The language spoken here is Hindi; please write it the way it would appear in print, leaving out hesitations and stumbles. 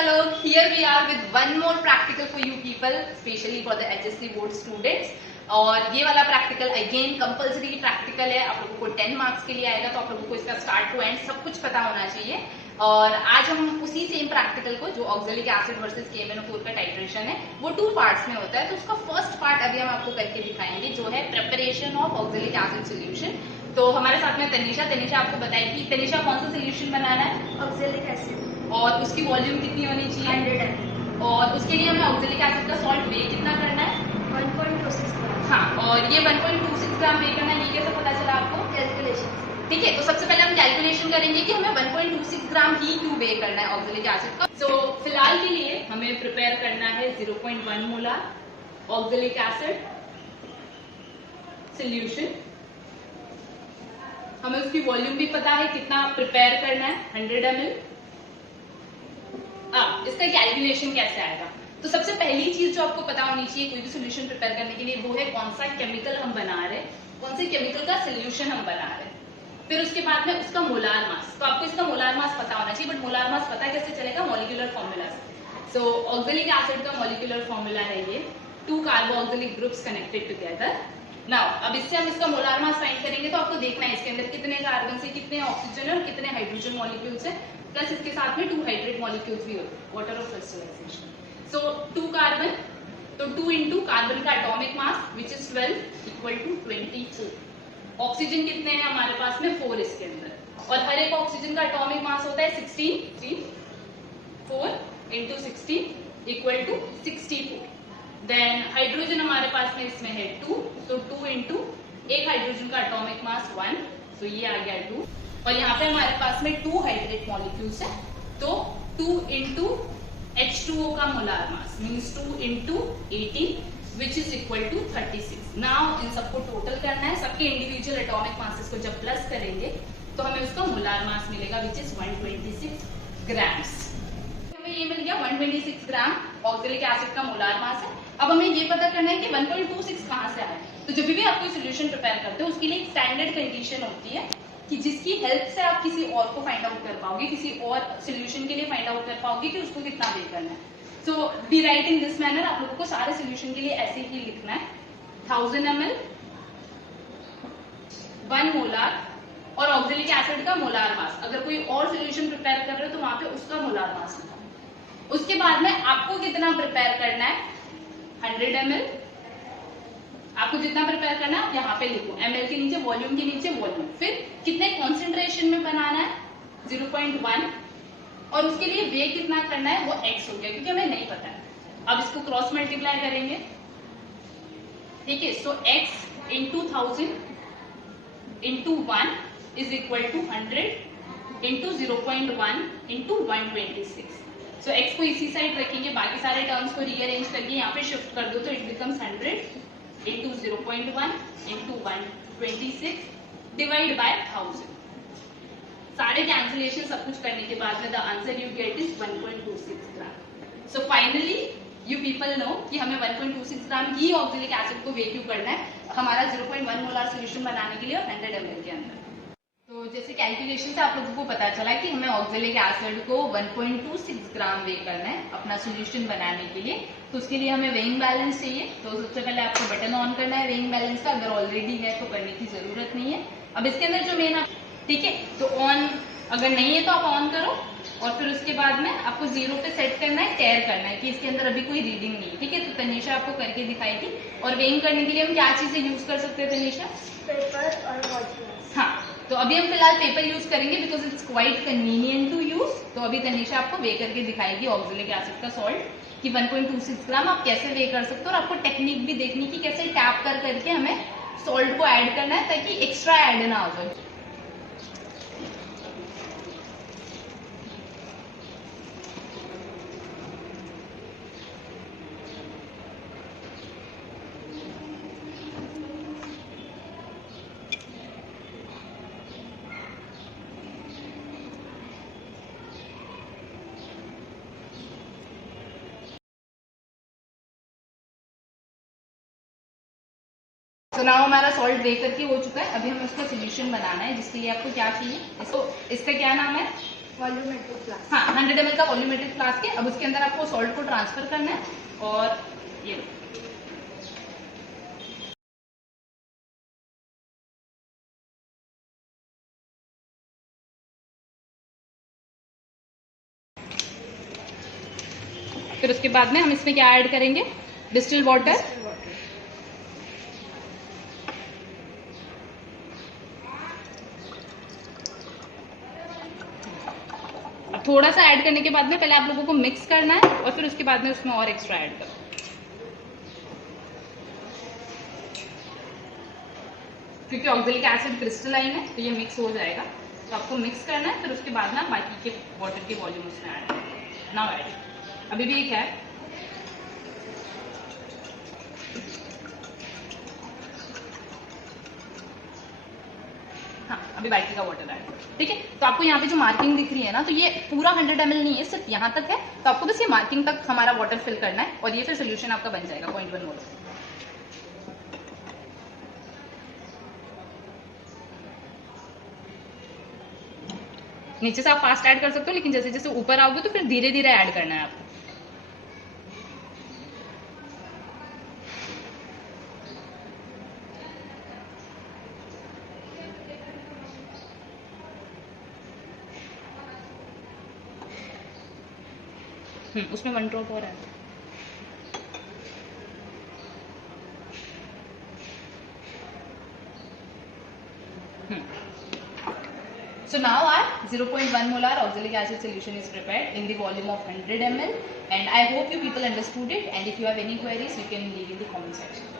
चलो, here we are with one more practical for you people, especially for the HSC board students. और ये वाला प्रैक्टिकल अगेन कंपल्सरी प्रैक्टिकल है, आप लोगों को 10 मार्क्स के लिए आएगा, तो आप लोगों को इसका स्टार्ट टू एंड सब कुछ पता होना चाहिए। और आज हम उसी सेम प्रैक्टिकल को, जो ऑक्जेलिक एसिड वर्सेस KMnO4 का टाइट्रेशन है, वो 2 पार्ट्स में होता है। तो उसका फर्स्ट पार्ट अभी हम आपको करके दिखाएंगे, जो है preparation of oxalic acid solution. तो हमारे साथ में तनिषा आपको बताएगी। तनिषा, कौन सा सोल्यूशन बनाना है? Oxalic acid. और उसकी वॉल्यूम कितनी होनी चाहिए? 100 ml। और उसके लिए हमें ऑक्जेलिक एसिड का सॉल्ट वे कितना करना है? 1.26 ग्राम। हाँ, और ये 1.26 ग्राम वे करना है, ये कैसे पता चला आपको? कैलकुलेशन। ठीक है, तो सबसे पहले हम कैलकुलेशन करेंगे कि हमें 1.26 ग्राम ही क्यों वे करना है ऑक्जेलिक एसिड का। तो फिलहाल के लिए हमें प्रिपेयर करना है 0.1 मोलार ऑक्जेलिक एसिड सोल्यूशन। हमें उसकी वॉल्यूम भी पता है, कितना प्रिपेयर करना है, 100 ml। अब इसका कैलकुलेशन कैसे आएगा? तो सबसे पहली चीज जो आपको पता होनी चाहिए कोई भी सोल्यूशन प्रिपेयर करने के लिए, वो है कौन सा केमिकल हम बना रहे हैं, कौन से केमिकल का सोल्यूशन हम बना रहे हैं। फिर उसके बाद में उसका मोलार मास। तो आपको इसका मोलार मास पता होना चाहिए, बट मोलार मास पता कैसे चलेगा? मॉलिक्यूलर फॉर्मूला से। सो ऑक्जेलिक एसिड का मॉलिक्यूलर फॉर्मूला है ये 2 carboxylic groups connected together. Now अब इससे हम इसका मोलार मास फाइंड करेंगे, तो आपको देखना है इसके अंदर कितने कार्बन से, कितने ऑक्सीजन और कितने हाइड्रोजन मॉलिक्यूल्स है, प्लस इसके साथ में 2 हाइड्रेट मॉलिक्यूल्स भी होते हैं, water of crystallization. So 2 carbon, तो 2 इंटू कार्बन का atomic mass which is 12 equal to 24। Oxygen कितने हैं हमारे पास में? 4 इसके अंदर, और हर एक ऑक्सीजन का एटॉमिक मास होता है 16। 4 into 16 equal to 64। Then hydrogen हमारे पास में इसमें है 2, तो 2 इंटू एक हाइड्रोजन का एटॉमिक मास 1, तो ये आ गया 2। और यहाँ पे हमारे पास में 2 हाइड्रेट मॉलिक्यूल्स है, तो 2 इंटू H2O का molar mass means 2 into 18 which is equal to 36। Now इन सबको टोटल करना है, सबके इंडिविजुअल एटॉमिक मासेस को जब प्लस करेंगे तो हमें उसका मोलार मास मिलेगा विच इज 126 ग्राम्स। हमें ये मिल गया 126 ग्राम ऑक्जेलिक एसिड का मोलार मास है। अब हमें ये पता करना है कि 1.26 कहाँ से आया। तो जब भी आप कोई सोल्यूशन प्रिपेयर करते हो, उसके लिए एक स्टैंडर्ड कंडीशन होती है कि जिसकी हेल्प से आप किसी और को फाइंड आउट कर पाओगे, किसी और सोल्यूशन के लिए फाइंड आउट कर पाओगे कि उसको कितना वे करना है। So be write in this manner, आप लोगों को सारे सोल्यूशन के लिए ऐसे ही लिखना है 1000 ml 1 मोलार और ऑक्जेलिक एसिड का मोलार मास। अगर कोई और सोल्यूशन प्रिपेयर कर रहे हो तो वहां पे उसका मोलार मास लिखो। उसके बाद में आपको कितना प्रिपेयर करना है? 100 ml। आपको जितना प्रिपेयर करना है आप यहाँ पे लिखो, ml के नीचे वॉल्यूम के नीचे वॉल्यूम। फिर कितने कॉन्सेंट्रेशन में बनाना है? 0.1। और उसके लिए वे कितना करना है वो x हो गया, क्योंकि हमें नहीं पता है। अब इसको क्रॉस मल्टीप्लाई करेंगे, ठीक है। So x into 1000 into 1 is equal to 100 into 0.1 into 126। So x को इसी साइड रखेंगे, बाकी सारे टर्म्स को रीअरेंज करके यहाँ पे शिफ्ट कर दो, तो it becomes 100 into 0.1 into 126 divide by 1000। सारे कैंसिलेशन सब कुछ करने के बाद में the answer you get is 1.26 gram. So finally you people know कि हमें 1.26 ग्राम ही ऑक्जेलिक एसिड को वे क्यों करना है हमारा 0.1 मोलार सोल्यूशन बनाने के लिए और 100 ml के अंदर। तो जैसे कैलकुलेशन से आप लोगों को पता चला कि हमें ऑक्जेलिक एसिड को 1.26 ग्राम वे करना है अपना सोल्यूशन बनाने के लिए। तो उसके लिए हमें वेइंग बैलेंस चाहिए। तो सबसे पहले आपको बटन ऑन करना है वेइंग बैलेंस का, अगर ऑलरेडी है तो करने की जरूरत नहीं है। अब इसके अंदर जो मेन, ठीक है, तो ऑन अगर नहीं है तो आप ऑन करो, और फिर उसके बाद में आपको 0 पे सेट करना है, टेयर करना है कि इसके अंदर अभी कोई रीडिंग नहीं है, ठीक है। तो तनिषा आपको करके दिखाएगी। और वेइंग करने के लिए हम क्या चीजें यूज कर सकते हैं तनिषा? पेपर और वॉच। हाँ, तो अभी हम फिलहाल पेपर यूज करेंगे because it's quite convenient to use. तो अभी तनिषा आपको वे करके दिखाएगी ऑक्जेलिक एसिड का सॉल्ट कि 1.26 ग्राम आप कैसे वे कर सकते हो, और आपको टेक्निक भी देखनी कि कैसे टैप कर करके हमें सॉल्ट को ऐड करना है ताकि एक्स्ट्रा ऐड ना हो जाए। तो नाउ हमारा सॉल्ट वे करके हो चुका है। अभी हमें उसका सोल्यूशन बनाना है, जिसके लिए आपको क्या चाहिए? इसको, इसका क्या नाम है? Volumetric flask. हाँ 100 ml का वॉल्यूमेट्रिक फ्लास्क है. अब उसके अंदर आपको सॉल्ट को ट्रांसफर करना है और ये लो. फिर उसके बाद में हम इसमें क्या ऐड करेंगे, डिस्टिल वाटर. Distilled water. अब थोड़ा सा ऐड करने के बाद में पहले आप लोगों को मिक्स करना है और फिर उसके बाद में उसमें और एक्स्ट्रा ऐड करो. क्योंकि ऑक्जेलिक एसिड क्रिस्टलाइन है तो ये मिक्स हो जाएगा, तो आपको मिक्स करना है. फिर उसके बाद ना बाकी के वाटर के वॉल्यूम उसमें ऐड करें. Now add. अभी भी एक है. हाँ अभी बाकी का वाटर ऐड. ठीक है, तो आपको यहाँ पे जो मार्किंग दिख रही है ना, तो ये पूरा 100 ml नहीं है, सिर्फ यहाँ तक है. तो आपको बस ये मार्किंग तक हमारा वाटर फिल करना है और ये फिर सोल्यूशन आपका बन जाएगा 0.1 मोल. नीचे से आप फास्ट ऐड कर सकते हो, लेकिन जैसे जैसे ऊपर आओगे तो फिर धीरे धीरे ऐड करना है आपको. उसमें 1 ड्रॉप और है. So now our 0.1 molar oxalic acid solution is prepared in the volume of 100 ml, and I hope you people understood it, and if you have any queries you can leave in the comment section.